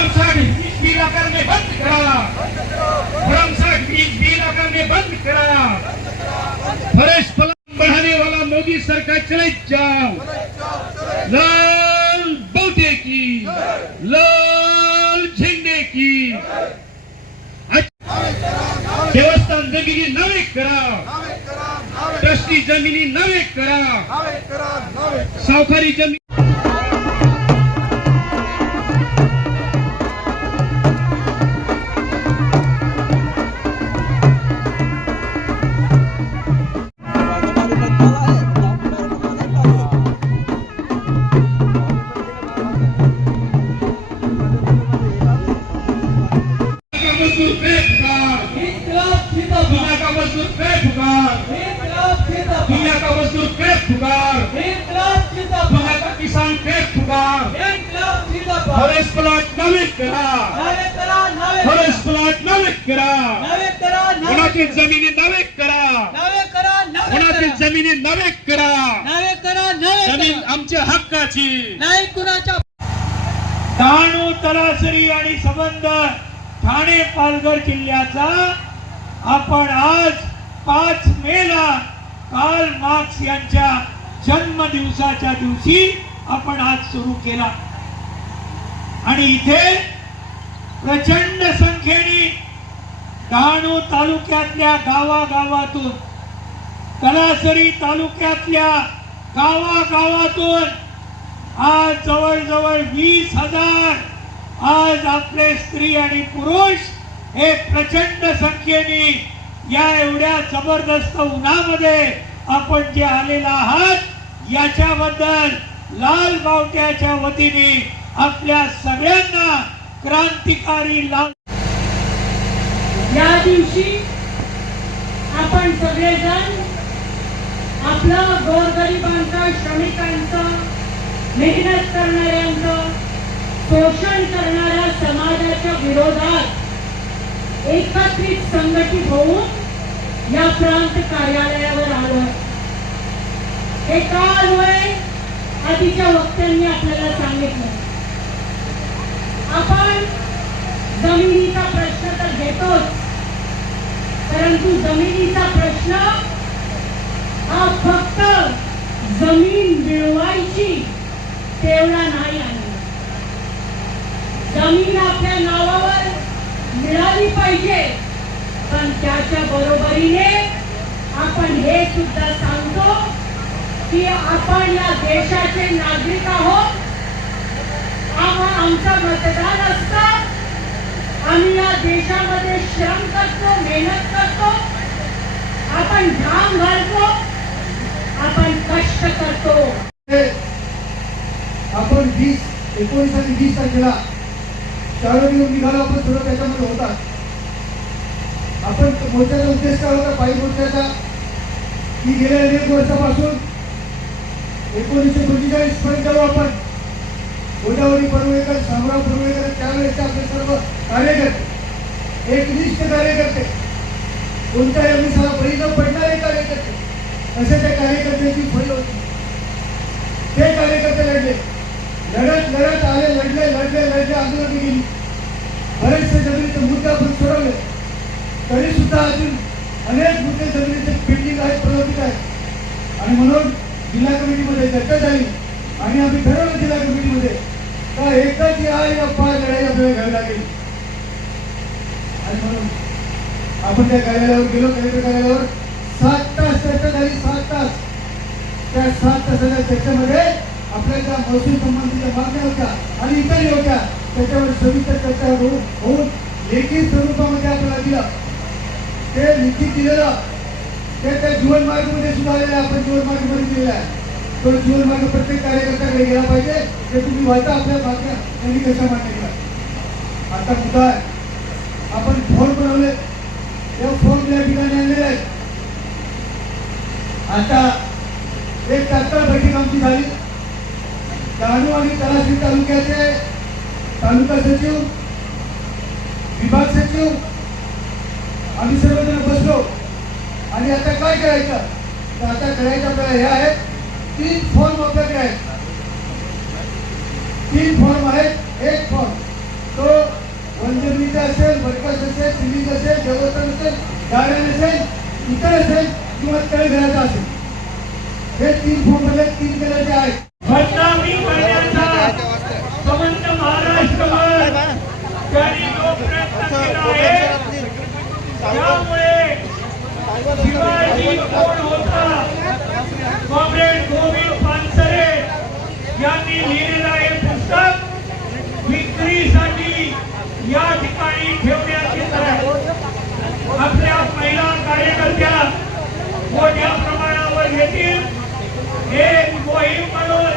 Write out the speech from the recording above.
भरमसाठ वीज बिल आकारणे बंद करा, भरमसाठ वीज बिल आकारणे बंद करा। फरेश फलन बढ़ाने वाला मोदी सरकार चले जाओ। लाल बौटे की, लाल झेंडे की। देवस्थान जमिनी नवे करा, ट्रस्टी जमिनी नवे करा, सावकारी जमीन दुनिया का मजदूर पे फुकार, दुनिया का किसान पे फुकार। फॉरेस्ट प्लॉट नवे करा, फॉरेस्ट प्लॉट नवे करा, उन्हातील जमिनी नवे करा, उन्हातील जमिनी नवे करा। जमीन आमच्या हक्काची नाही कुणाच्या। डहाणू तलासरी आणि संबंध ठाणे पालघर जिल्ह्याचा आपण आज 5 मेला कार्ल मार्क्स यांच्या जन्मदिवसाच्या दिवशी आपण आज सुरू केला आणि इथे प्रचंड संख्येने डहाणू तालुक्यातल्या गावागावातून, तलासरी तालुक्यातल्या गावागावातून आज जवळजवळ 20,000 आज आपले स्त्री आणि पुरुष हे प्रचंड संख्येने या एवढ्या जबरदस्त उन्हामध्ये आपण जे आलेला आहात याच्याबद्दल लाल बावट्याच्या वतीने आपल्या सगळ्यांना क्रांतिकारी लाल। या दिवशी आपण सगळेजण आपलं गोरगरिबांचं, श्रमिकांचं, मेहनत करणाऱ्यांचं, शोषण करणाऱ्या समाजाच्या विरोधात एकत्रित संघटित होऊन या प्रांत कार्यालयावर आलो। हे काल होय आधीच्या वक्त्यांनी आपल्याला सांगितलं। आपण जमिनीचा प्रश्न तर घेतोच, परंतु जमिनीचा प्रश्न हा फक्त जमीन मिळवायची तेवढा नाही आहे। जमीन आपल्या नावावर मिळाली पाहिजे, पण त्याच्या बरोबरीने आपण हे सुद्धा सांगतो की आपण या देशाचे नागरिक आहोत। आमचं मतदान असतं, आम्ही या देशामध्ये श्रम करतो, मेहनत करतो, आपण घाम घालतो, आपण कष्ट करतो। आपण 19 आणि 20 तारखेला शाळेत येऊन निघालो, आपण सर्व त्याच्यामध्ये होता। आपण मोर्चाचा उद्देश काय होता? पायी मोर्चाचा की गेल्या अनेक वर्षापासून 1945 पर्यंत आपण गोदावरी परुळेकर, शामराव परुळेकर त्यावेळेचे आपले सर्व कार्यकर्ते, एकनिष्ठ कार्यकर्ते, कोणत्याही अमिषाला बळी न पडणारे कार्यकर्ते, असे त्या कार्यकर्त्याची फळी होती। ते कार्यकर्ते लढले, लढत आले, लढले आंदोलन केली, बरेचसे जमिनीचे मुद्दे आपण सोडवले, तरी सुद्धा अजून अनेक मुद्दे जमिनीचे पेंडिंग आहेत, प्रलंबित आहेत। आणि म्हणून जिल्हा कमिटीमध्ये चर्चा झाली आणि आम्ही ठरवलं जिल्हा कमिटीमध्ये का एकच या पार लढाई आपल्याला घ्यावी लागेल। आणि म्हणून आपण त्या कार्यालयावर गेलो, कलेक्टर कार्यालयावर 7 तास चर्चा झाली, 7 तास। त्या 7 तासाच्या चर्चेमध्ये आपल्या ज्या महसूल संबंधीच्या मागण्या होत्या आणि इतरही होत्या त्याच्यावर सविस्तर चर्चा होऊन लेखी स्वरूपामध्ये आपल्याला दिलं। ते लिखित दिलेलं ते त्या जीवनमार्गमध्ये सुद्धा आलेलं आहे, आपण जीवनमार्गमध्ये दिलेला आहे। तो जीवनमार्ग प्रत्येक कार्यकर्त्याकडे गेला पाहिजे, ते तुम्ही वाचा आपल्या मागण्या त्यांनी कशा मान्य केला। आता मुद्दा आहे, आपण फोन बनवले, ते फोन या ठिकाणी आणलेले आहेत। आता एक तात्काळ बैठक आमची झाली, डहाणू आणि तलासरी तालुक्याचे तालुका सचिव, विभाग सचिव आम्ही सर्वजण बसलो आणि आता काय करायचं? तर आता करायचं आपल्याला हे आहेत, 3 फॉर्म आपल्याकडे आहेत, 3 फॉर्म आहेत। एक फॉर्म तो गाड्या असेल, इतर असेल किंवा तळघराचा असेल, हे 3 फॉर्म मध्ये 3 कलरचे आहेत. बदनामी करण्याचा संबंध महाराष्ट्रभर त्यांनी जो प्रयत्न केला आहे, त्यामुळे शिवाजी कोण होता, कॉम्रेड गोविंद पानसरे यांनी लिहिलेलं हे पुस्तक विक्रीसाठी या ठिकाणी ठेवण्यात येत आहे. आपल्या महिला कार्यकर्त्या मोठ्या प्रमाणावर येतील. एक मोहीम म्हणून